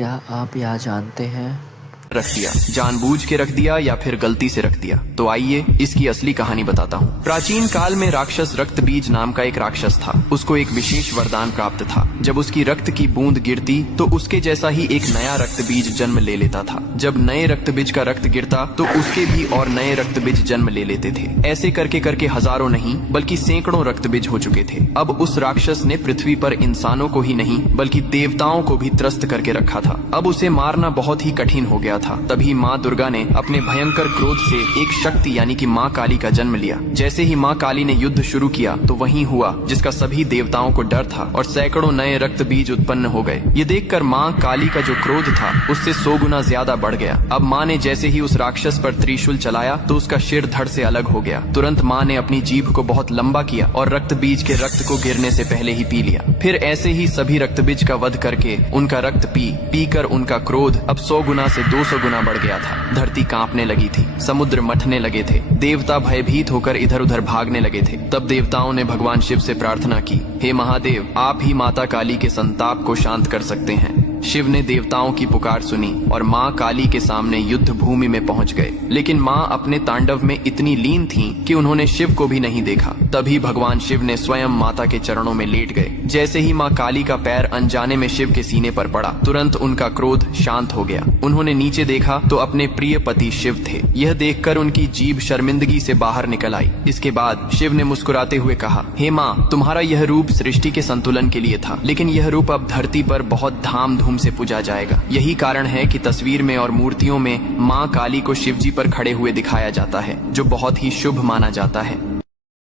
क्या आप यह जानते हैं? रख दिया, जानबूझ के रख दिया या फिर गलती से रख दिया? तो आइए इसकी असली कहानी बताता हूँ। प्राचीन काल में राक्षस रक्त बीज नाम का एक राक्षस था। उसको एक विशेष वरदान प्राप्त था। जब उसकी रक्त की बूंद गिरती तो उसके जैसा ही एक नया रक्त बीज जन्म ले लेता था। जब नए रक्त बीज का रक्त गिरता तो उसके भी और नए रक्त बीज जन्म ले लेते थे। ऐसे करके करके हजारों नहीं बल्कि सैकड़ों रक्त बीज हो चुके थे। अब उस राक्षस ने पृथ्वी पर इंसानों को ही नहीं बल्कि देवताओं को भी त्रस्त करके रखा था। अब उसे मारना बहुत ही कठिन हो गया था। तभी माँ दुर्गा ने अपने भयंकर क्रोध से एक शक्ति यानी कि माँ काली का जन्म लिया। जैसे ही माँ काली ने युद्ध शुरू किया तो वही हुआ जिसका सभी देवताओं को डर था और सैकड़ों नए रक्त बीज उत्पन्न हो गए। ये देखकर माँ काली का जो क्रोध था उससे 100 गुना ज्यादा बढ़ गया। अब माँ ने जैसे ही उस राक्षस पर त्रिशूल चलाया तो उसका सिर धड़ से अलग हो गया। तुरंत माँ ने अपनी जीभ को बहुत लंबा किया और रक्त बीज के रक्त को गिरने से पहले ही पी लिया। फिर ऐसे ही सभी रक्त बीज का वध करके उनका रक्त पी कर उनका क्रोध अब 100 गुना से 200 गुना बढ़ गया था। धरती कांपने लगी थी, समुद्र मथने लगे थे, देवता भयभीत होकर इधर उधर भागने लगे थे। तब देवताओं ने भगवान शिव से प्रार्थना की, हे महादेव, आप ही माता काली के संताप को शांत कर सकते हैं। शिव ने देवताओं की पुकार सुनी और माँ काली के सामने युद्ध भूमि में पहुंच गए। लेकिन माँ अपने तांडव में इतनी लीन थीं कि उन्होंने शिव को भी नहीं देखा। तभी भगवान शिव ने स्वयं माता के चरणों में लेट गए। जैसे ही माँ काली का पैर अनजाने में शिव के सीने पर पड़ा, तुरंत उनका क्रोध शांत हो गया। उन्होंने नीचे देखा तो अपने प्रिय पति शिव थे। यह देखकर उनकी जीभ शर्मिंदगी से बाहर निकल आई। इसके बाद शिव ने मुस्कुराते हुए कहा, हे माँ, तुम्हारा यह रूप सृष्टि के संतुलन के लिए था, लेकिन यह रूप अब धरती पर बहुत धाम से पूजा जाएगा। यही कारण है कि तस्वीर में और मूर्तियों में माँ काली को शिवजी पर खड़े हुए दिखाया जाता है, जो बहुत ही शुभ माना जाता है।